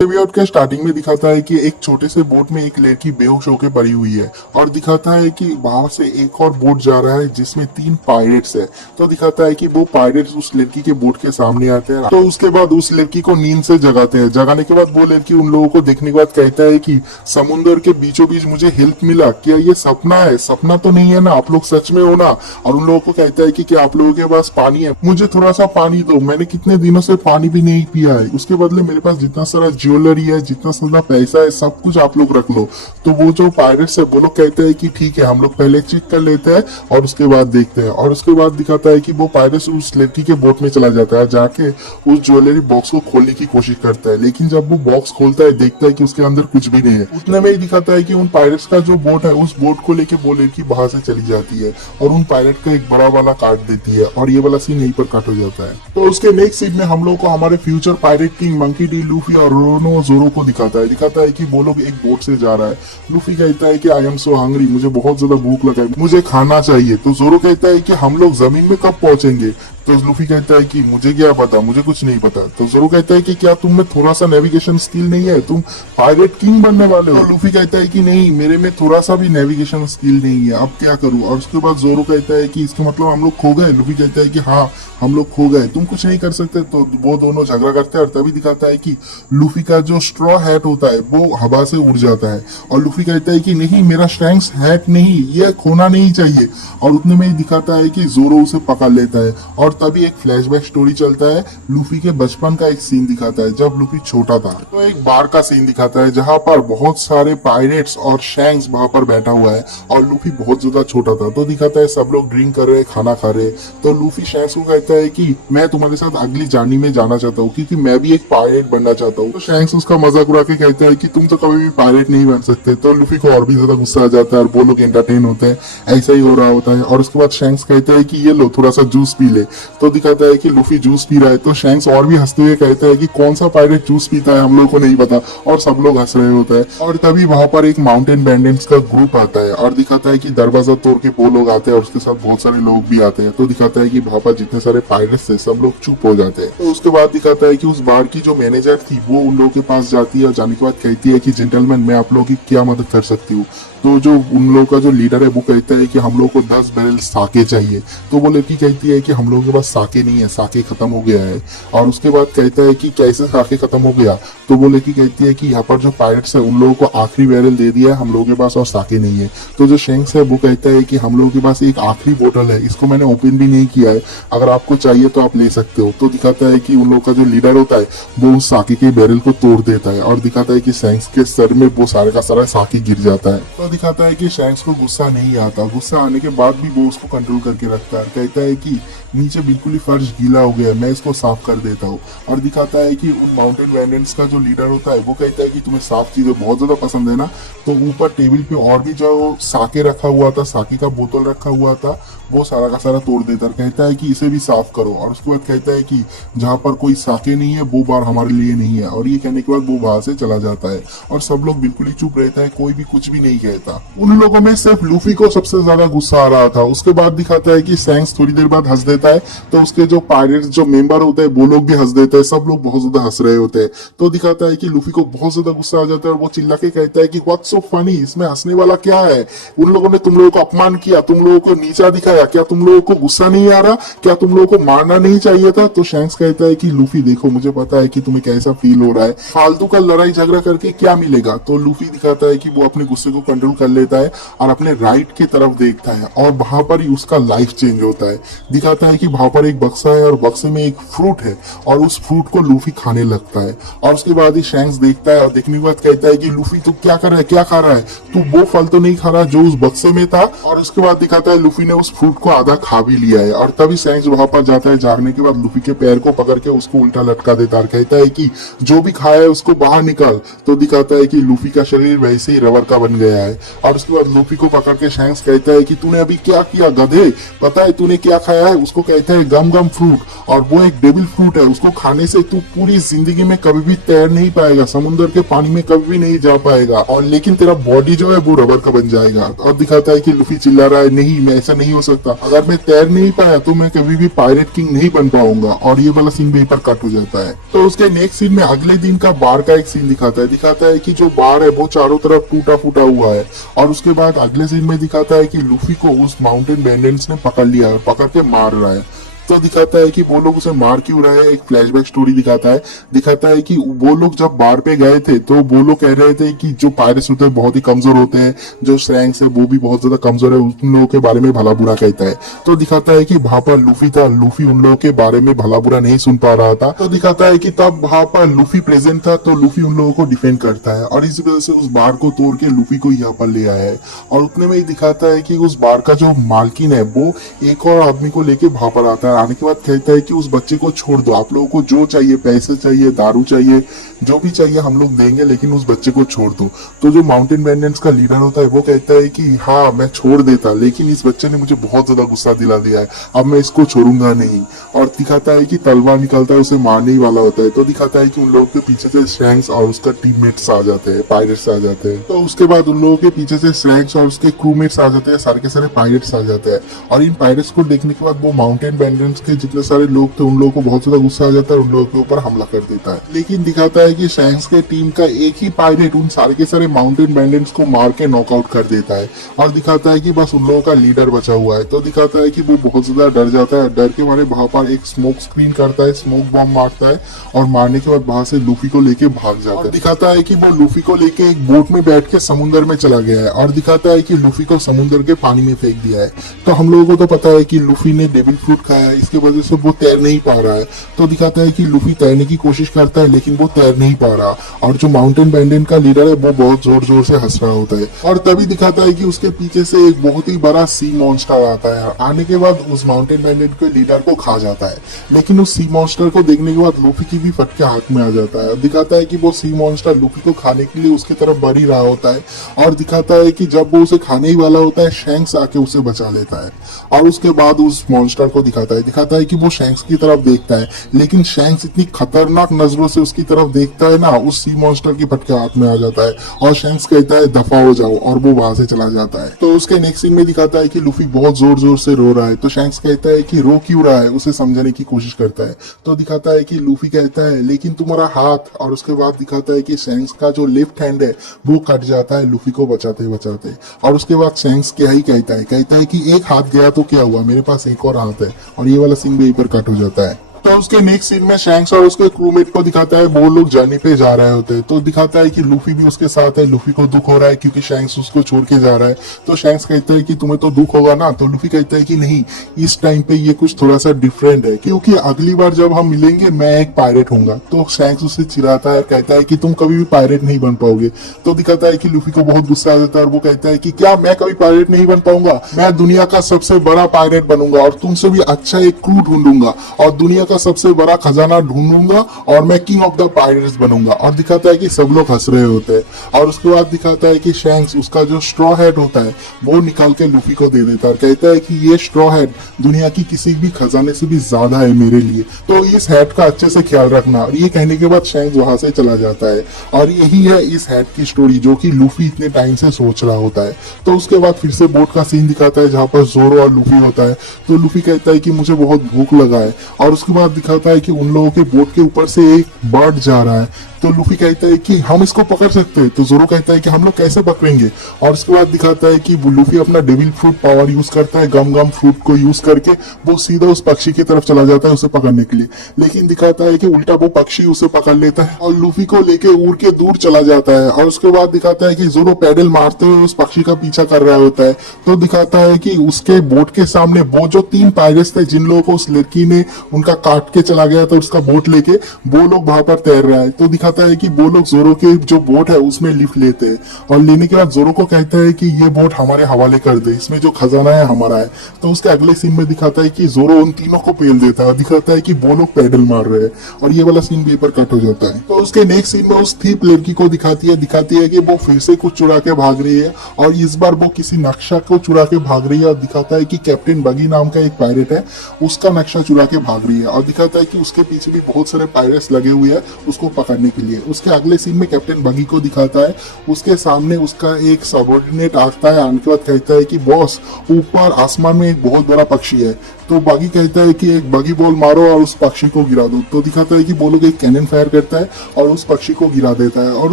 Episode के starting में दिखाता है कि एक छोटे से बोट में एक लड़की बेहोश होकर पड़ी हुई है और दिखाता है कि वहां से एक और बोट जा रहा है जिसमें 3 पायरेट्स है। तो दिखाता है कि वो पायरेट्स उस लड़की के बोट के सामने आते हैं। तो उसके बाद उस लड़की को नींद से जगाते हैं। जगाने के बाद वो लड़की उन लोगों को देखने के बाद कहता है कि समुद्र के बीचों बीच मुझे हेल्प मिला, क्या ये सपना है? सपना तो नहीं है ना, आप लोग सच में हो ना? और उन लोगों को कहता है कि क्या आप लोगों के पास पानी है? मुझे थोड़ा सा पानी दो, मैंने कितने दिनों से पानी भी नहीं पिया है। उसके बदले मेरे पास जितना सारा ज्वेलरी है, जितना सारा पैसा है, सब कुछ आप लोग रख लो। तो वो जो पायरेट्स है वो लोग कहते हैं कि ठीक है, हम लोग पहले चेक कर लेते हैं और उसके बाद देखते हैं। और उसके बाद दिखाता है कि वो पायरेट्स उस लड़की के बोट में चला जाता है, जाके उस ज्वेलरी बॉक्स को खोलने की कोशिश करता है। लेकिन जब वो बॉक्स खोलता है देखता है कि उसके अंदर कुछ भी नहीं है। उतने में ही दिखाता है कि उन पायरेट्स का जो बोट है, उस बोट को लेके वो लड़की बाहर से चली जाती है और उन पायरेट का एक बड़ा वाला काट देती है और ये वाला सीन यहीं पर कट हो जाता है। तो उसके नेक्स्ट सीन में हम लोग को हमारे future pirate king monkey D, Luffy और रोनो जोरो को दिखाता है कि वो लोग एक बोट से जा रहा है। लूफी कहता है कि आई एम सो हंग्री, मुझे बहुत ज्यादा भूख लगा है, मुझे खाना चाहिए। तो जोरो कहता है कि हम लोग जमीन में कब पहुंचेंगे? तो लूफी कहता है कि मुझे क्या पता, मुझे कुछ नहीं पता। तो जोरो कहता है कि क्या तुम में थोड़ा सा नेविगेशन स्किल नहीं है, तुम पायरेट किंग बनने वाले हो? तो लूफी कहता है कि नहीं, मेरे में थोड़ा सा भी नेविगेशन स्किल नहीं है, अब क्या करूं? और उसके बाद जोरो कहता है कि इसका मतलब हम लोग खो गए। लूफी कहता है कि हाँ, हम लोग खो गए, तुम कुछ नहीं कर सकते। तो वो दोनों झगड़ा करते हैं और तभी दिखाता है कि लूफी का जो स्ट्रॉ हैट होता है वो हवा से उड़ जाता है और लूफी कहता है कि नहीं, मेरा स्ट्रैंक्स हैट नहीं, ये खोना नहीं चाहिए। और उतने में ही दिखाता है कि जोरो उसे पकड़ लेता है और तभी एक फ्लैशबैक स्टोरी चलता है। लूफी के बचपन का एक सीन दिखाता है जब लूफी छोटा था। तो एक बार का सीन दिखाता है जहां पर बहुत सारे पायरेट्स और शैंक्स वहां पर बैठा हुआ है और लूफी बहुत ज्यादा छोटा था। तो दिखाता है सब लोग ड्रिंक कर रहे, खाना खा रहे। तो लूफी शैंक्स को कहता है कि मैं तुम्हारे साथ अगली जर्नी में जाना चाहता हूँ क्योंकि मैं भी एक पायरेट बनना चाहता हूँ। तो शैंक्स उसका मजाक उड़ा के कहता है कि तुम तो कभी भी पायरेट नहीं बन सकते। तो लूफी को और भी ज्यादा गुस्सा आ जाता है और वो लोग एंटरटेन होते हैं, ऐसा ही हो रहा होता है। और उसके बाद शैंक्स कहता है कि ये लो, थोड़ा सा जूस पी ले। तो दिखाता है कि लूफी जूस पी रहा है। तो शैंक्स और भी हंसते हुए कहता है कि कौन सा पायरेट जूस पीता है, हम लोग को नहीं पता। और सब लोग हंस रहे होते हैं। और तभी वहां पर एक माउंटेन बैंडेंट्स का ग्रुप आता है और दिखाता है कि दरवाजा तोड़ के वो लोग आते हैं और उसके साथ बहुत सारे लोग भी आते हैं। तो दिखाता है कि वहां पर जितने सारे पायरेट्स थे सब लोग चुप हो जाते हैं। तो उसके बाद दिखाता है कि उस बार की जो मैनेजर थी वो उन लोगों के पास जाती है और जाने के बाद कहती है कि जेंटलमैन, मैं आप लोगों की क्या मदद कर सकती हूँ? तो जो उन लोगों का जो लीडर है वो कहता है कि हम लोग को 10 बैरल साके चाहिए। तो वो लड़की कहती है कि हम लोगों के पास साके नहीं है, साके खत्म हो गया है। और उसके बाद कहता है कि कैसे साके खत्म हो गया? तो वो लड़की कहती है कि यहाँ पर जो पायरेट्स है उन लोगों को आखिरी बैरल दे दिया है हम लोगों के पास और साके नहीं है। तो जो शैंक्स है वो कहता है कि हम लोगों के पास एक आखिरी बोतल है, इसको मैंने ओपन भी नहीं किया है, अगर आपको चाहिए तो आप ले सकते हो। तो दिखाता है कि उन लोगों का जो लीडर होता है वो उस साके के बैरल को तोड़ देता है और दिखाता है कि शैंक्स के सर में वो सारे का सारा साके गिर जाता है। तो दिखाता है कि शैंक्स को गुस्सा नहीं आता, गुस्सा आने के बाद भी वो उसको कंट्रोल करके रखता है। कहता है कि नीचे बिल्कुल ही फर्श गीला हो गया है, मैं इसको साफ कर देता हूँ। और दिखाता है कि उन माउंटेन बैंडेंट्स का जो लीडर होता है वो कहता है कि तुम्हें साफ चीजें बहुत ज्यादा पसंद है ना, तो ऊपर टेबल पे और भी जो साके रखा हुआ था, साके का बोतल रखा हुआ था, वो सारा का सारा तोड़ देता है। कहता है कि इसे भी साफ करो। और उसके बाद कहता है कि जहाँ पर कोई साके नहीं है वो बार हमारे लिए नहीं है। और ये कहने के बाद वो वहां से चला जाता है और सब लोग बिल्कुल ही चुप रहता है, कोई भी कुछ भी नहीं कहता। उन लोगों में सिर्फ लूफी को सबसे ज्यादा गुस्सा आ रहा था। उसके बाद दिखाता है कि शैंक्स थोड़ी देर बाद हंस देता है, तो उसके जो पायरेट्स जो मेंबर होते हैं वो लोग भी हंस देते हैं, सब लोग बहुत ज्यादा हंस रहे होते हैं। तो दिखाता है कि लूफी को बहुत ज्यादा गुस्सा आ जाता है और वो चिल्ला के कहता है कि व्हाट्स सो फनी, इसमें हंसने वाला क्या है? उन लोगों ने तुम लोगों को अपमान किया, तुम लोगों को नीचा दिखाया, क्या तुम लोगों को गुस्सा नहीं आ रहा? क्या तुम लोगों को मारना नहीं चाहिए था? तो शैंक्स कहता है कि लूफी देखो, मुझे पता है कि तुम्हें कैसा फील हो रहा है, फालतू का लड़ाई झगड़ा करके क्या मिलेगा? तो लूफी दिखाता है कि वो अपने गुस्से को कंट्रोल कर लेता है और अपने राइट की तरफ देखता है और वहां पर ही उसका लाइफ चेंज होता है। दिखाता है कि वहां पर एक बक्सा है और बक्से में एक फ्रूट है और उस फ्रूट को लूफी खाने लगता है। और उसके बाद ही शैंक्स देखता है और देखने के बाद कहता है कि लूफी तू क्या कर रहा है, क्या खा रहा है? तू वो फल तो नहीं खा रहा जो उस बक्से में था? और उसके बाद दिखाता है लूफी ने उस फ्रूट को आधा खा भी लिया है। और तभी शैंक्स वहां पर जाता है, जागने के बाद लूफी के पैर को पकड़ के उसको उल्टा लटका देता है, कहता है कि जो भी खाया है उसको बाहर निकाल। तो दिखाता है कि लूफी का शरीर वैसे ही रबर का बन गया है। और उसके बाद लूफी को पकड़ के शैंक्स कहता है कि तूने अभी क्या किया गधे, पता है तूने क्या खाया है? उसको कहता है गम गम फ्रूट, और वो एक डेविल फ्रूट है, उसको खाने से तू पूरी जिंदगी में कभी भी तैर नहीं पाएगा, समुद्र के पानी में कभी भी नहीं जा पाएगा, और लेकिन तेरा बॉडी जो है वो रबर का बन जाएगा। और दिखाता है कि लूफी चिल्ला रहा है, नहीं मैं ऐसा नहीं हो सकता, अगर मैं तैर नहीं पाया तो मैं कभी भी पायरेट किंग नहीं बन पाऊंगा। और ये वाला सीन भी पर कट हो जाता है। तो उसके नेक्स्ट सीन में अगले दिन दिन का बार का एक सीन दिखाता है कि जो बार है वो चारों तरफ टूटा फूटा हुआ है। और उसके बाद अगले सीन में दिखाता है कि लूफी को उस माउंटेन बैंडिट्स ने पकड़ लिया है, पकड़ के मार रहा है। तो दिखाता है कि वो लोग उसे मार क्यों रहे हैं, एक फ्लैशबैक स्टोरी दिखाता है कि वो लोग जब बार पे गए थे तो वो लोग कह रहे थे कि जो पायरेट्स होते हैं बहुत ही कमजोर होते हैं, जो श्रैंक्स है वो भी बहुत ज्यादा कमजोर है, उन लोगों के बारे में भला बुरा कहता है। तो दिखाता है कि वहां पर लूफी था, लूफी उन लोगों के बारे में भला बुरा नहीं सुन पा रहा था। तो दिखाता है कि तब वहां पर लूफी प्रेजेंट था, तो लूफी उन लोगों को डिफेंड करता है और इस वजह से उस बार को तोड़ के लूफी को यहाँ पर ले आया है। और उतने में ही दिखाता है कि उस बार का जो मालकिन है वो एक और आदमी को लेके वहां पर आता है। आने के बाद कहता है कि उस बच्चे को छोड़ दो, आप लोगों को जो चाहिए, पैसे चाहिए, दारू चाहिए, जो भी चाहिए हम लोग देंगे, लेकिन उस बच्चे को छोड़ दो। तो जो माउंटेन बैंडिट्स का लीडर होता है वो कहता है कि हाँ मैं छोड़ देता, लेकिन इस बच्चे ने मुझे बहुत ज्यादा गुस्सा दिला दिया है, अब मैं इसको छोड़ूंगा नहीं। और दिखाता है कि तलवार निकलता है, उसे मारने ही वाला होता है। तो दिखाता है कि उन लोगों के पीछे से श्रैंक्स और उसका टीममेट्स आ जाते हैं, पायरेट्स आ जाते हैं। तो उसके बाद उन लोगों के पीछे से श्रैंक्स और उसके क्रूमेट्स आ जाते हैं, सारे के सारे पायरेट्स आ जाते हैं। और इन पायरेट्स को देखने के बाद वो माउंटेन बैंडिट्स के जितने सारे लोग थे उन लोगों को बहुत ज्यादा गुस्सा आ जाता है, उन लोगों के ऊपर हमला कर देता है। लेकिन दिखाता है कि श्रैंक्स के टीम का एक ही पायरेट उन सारे के सारे माउंटेन बैंडिट्स को मार के नॉकआउट कर देता है। और दिखाता है कि बस उन लोगों का लीडर बचा हुआ है। तो दिखाता है कि वो बहुत ज्यादा डर जाता है, डर के मारे वहां पर एक स्मोक स्क्रीन करता है, स्मोक बॉम्ब मारता है और मारने के बाद वहां से लूफी को लेके भाग जाता है। दिखाता है कि वो लूफी को लेके एक बोट में बैठ के समुद्र में चला गया है और दिखाता है कि लूफी को समुद्र के पानी में फेंक दिया है। तो हम लोगों को तो पता है कि लूफी ने डेविल फ्रूट खाया है, इसकी वजह से वो तैर नहीं पा रहा है। तो दिखाता है कि लूफी तैरने की कोशिश करता है लेकिन वो तैर नहीं पा रहा। और जो माउंटेन बैंडिट का लीडर है वो बहुत जोर जोर से हंस रहा होता है। और तभी दिखाता है कि उसके पीछे से एक बहुत ही बड़ा सी मॉन्स्टर आता है। आने के बाद उस माउंटेन बैंडिट के लीडर को खा जाता है। लेकिन उस सी मॉन्स्टर को देखने के बाद लूफी की भी फटके हाथ में आ जाता है। दिखाता है कि वो सी मॉन्स्टर लूफी को खाने के लिए उसकी तरफ बढ़ ही रहा होता है। और दिखाता है कि जब वो उसे खाने ही वाला होता है, शैंक्स आके उसे बचा लेता है। और उसके बाद उस मॉन्स्टर को दिखाता है कि वो शैंक्स की तरफ देखता है, लेकिन शैंक्स इतनी खतरनाक नजरों से उसकी तरफ देखता है ना, उस सी मॉन्स्टर की फटके हाथ में आ जाता है और शैंक्स कहता है दफा हो जाओ, और वो वहां से चला जाता है। तो उसके नेक्स्ट सीन में दिखाता है कि लूफी बहुत जोर जोर से रो रहा है। तो शैंक्स कहता है कि रो क्यों रहा है, उसे समझने की कोशिश करता है। तो दिखाता है कि लूफी कहता है लेकिन तुम्हारा हाथ, और उसके बाद दिखाता है कि शैंक्स का जो लेफ्ट हैंड है वो कट जाता है लूफी को बचाते बचाते। और उसके बाद शैंक्स क्या ही कहता है कि एक हाथ गया तो क्या हुआ, मेरे पास एक और हाथ है। और ये वाला सीन भी यहीं पर कट हो जाता है। तो उसके नेक्स्ट सीन में शैंक्स और उसके क्रूमेट को दिखाता है, वो लोग जर्नी पे जा रहे होते हैं। तो दिखाता है कि लूफी भी उसके साथ है। लूफी को दुख हो रहा है क्योंकि शैंक्स उसको छोड़ के जा रहा है। तो शैंक्स कहता है कि तुम्हें तो दुख होगा ना। तो लूफी कहता है कि नहीं, इस टाइम पे ये कुछ थोड़ा सा डिफरेंट है, क्योंकि अगली बार जब हम मिलेंगे मैं एक पायरेट होऊंगा। तो शैंक्स उससे चिढ़ाता है, कहता है कि तुम कभी भी पायरेट नहीं बन पाओगे। तो दिखाता है कि लूफी को बहुत गुस्सा आ जाता है और वो कहता है कि क्या मैं कभी पायरेट नहीं बन पाऊंगा, मैं दुनिया का सबसे बड़ा पायरेट बनूंगा और तुमसे भी अच्छा एक क्रू ढूंढूंगा और दुनिया का सबसे बड़ा खजाना ढूंढूंगा और मैं किंग ऑफ द पायरेट्स बनूंगा। और दिखाता है कि सब लोग हंस रहे होते हैं। और उसके बाद दिखाता है कि शैंक्स उसका जो स्ट्रॉ हेड होता है वो निकाल के लूफी को दे देता है और कहता है कि ये स्ट्रॉ हेड दुनिया की किसी भी खजाने से भी ज्यादा है मेरे लिए, तो इस हेड का अच्छे से ख्याल रखना। और ये कहने के बाद शैंक्स वहां से चला जाता है। और यही है इस हेड की स्टोरी जो कि लूफी इतने टाइम से सोच रहा होता है। तो उसके बाद फिर से बोट का सीन दिखाता है जहां पर जोरो और लूफी होता है। तो लूफी कहता है कि मुझे बहुत भूख लगा है। और उसके बाद दिखाता है कि उन लोगों के बोट के ऊपर से एक बर्ड जा रहा है। तो लूफी कहता है कि हम इसको पकड़ सकते हैं। तो जोरो कहता है कि हम लोग कैसे पकड़ेंगे। और उसके बाद दिखाता है कि लूफी अपना डेविल फ्रूट पावर यूज करता है, गम गम फ्रूट को यूज करके वो सीधा उस पक्षी की तरफ चला जाता है उसे पकड़ने के लिए। लेकिन दिखाता है कि उल्टा वो पक्षी उसे पकड़ लेता है और लूफी को लेके उड़ के दूर चला जाता है। और उसके बाद दिखाता है कि जोरो पैडल मारते हुए उस पक्षी का पीछा कर रहा होता है। तो दिखाता है कि उसके बोट के सामने वो जो 3 पायरेट्स थे जिन लोगों को उस लड़की ने उनका काट के चला गया था उसका बोट लेके, वो लोग वहां पर तैर रहा है। तो दिखाता है कि वो लोग जोरो के जो बोट है उसमें लिफ्ट लेते हैं और लेने के बाद जोरो को कहता है कि ये बोट हमारे हवाले कर दे, इसमें जो खजाना है हमारा है। तो उसके अगले सीन में दिखाता है कि जोरो उन तीनों को पेल देता है और दिखाता है कि वो लोग पैडल मार रहे हैं। और ये वाला सीन भी पर कट हो जाता है। तो उसके नेक्स्ट सीन में उस थीप लड़की को दिखाती है कि वो फिर से कुछ चुरा के भाग रही है और इस बार वो किसी नक्शा को चुरा के भाग रही है। और दिखाता है कि कैप्टन बगी नाम का एक पायरेट है, उसका नक्शा चुरा के भाग रही है। और दिखाता है कि उसके पीछे भी बहुत सारे पायरेट्स लगे हुए हैं उसको पकड़ने के लिए। उसके अगले सीन में कैप्टन बगी को दिखाता है, उसके सामने उसका एक सबॉर्डिनेट आता है। आने के बाद कहता है कि बॉस, ऊपर आसमान में एक बहुत बड़ा पक्षी है, तो बागी कहता है कि एक बगी बॉल मारो और उस पक्षी को गिरा दो। तो दिखाता है कि वो लोग एक कैनन फायर करता है और उस पक्षी को गिरा देता है, और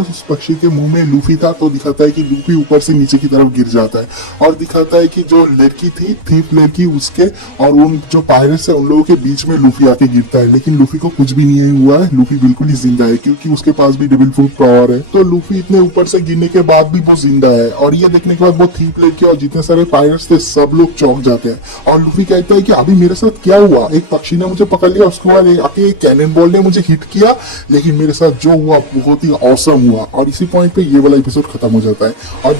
उस पक्षी के मुंह में लूफी था। तो दिखाता है कि लूफी ऊपर से नीचे की तरफ गिर जाता है, और दिखाता है कि जो लड़की थी, थीफ लड़की, उसके और उन जो पायरेट्स है उन लोगों के बीच में लूफी आके गिरता है, लेकिन लूफी को कुछ भी नहीं हुआ है। लूफी बिल्कुल ही जिंदा है क्योंकि उसके पास भी डेविल फ्रूट पावर है। तो लूफी इतने ऊपर से गिरने के बाद भी वो जिंदा है, और ये देखने के बाद वो थीफ लड़की और जितने सारे पायरेट्स थे सब लोग चौंक जाते हैं। और लूफी कहता है कि अभी मेरे साथ क्या हुआ, एक पक्षी ने मुझे पकड़ लिया, उसके बाद आके एक कैनन बॉल ने मुझे हिट किया, लेकिन मेरे साथ जो हुआ बहुत ही औसम हुआ। और इसी पॉइंट पे ये वाला एपिसोड खत्म हो जाता है। और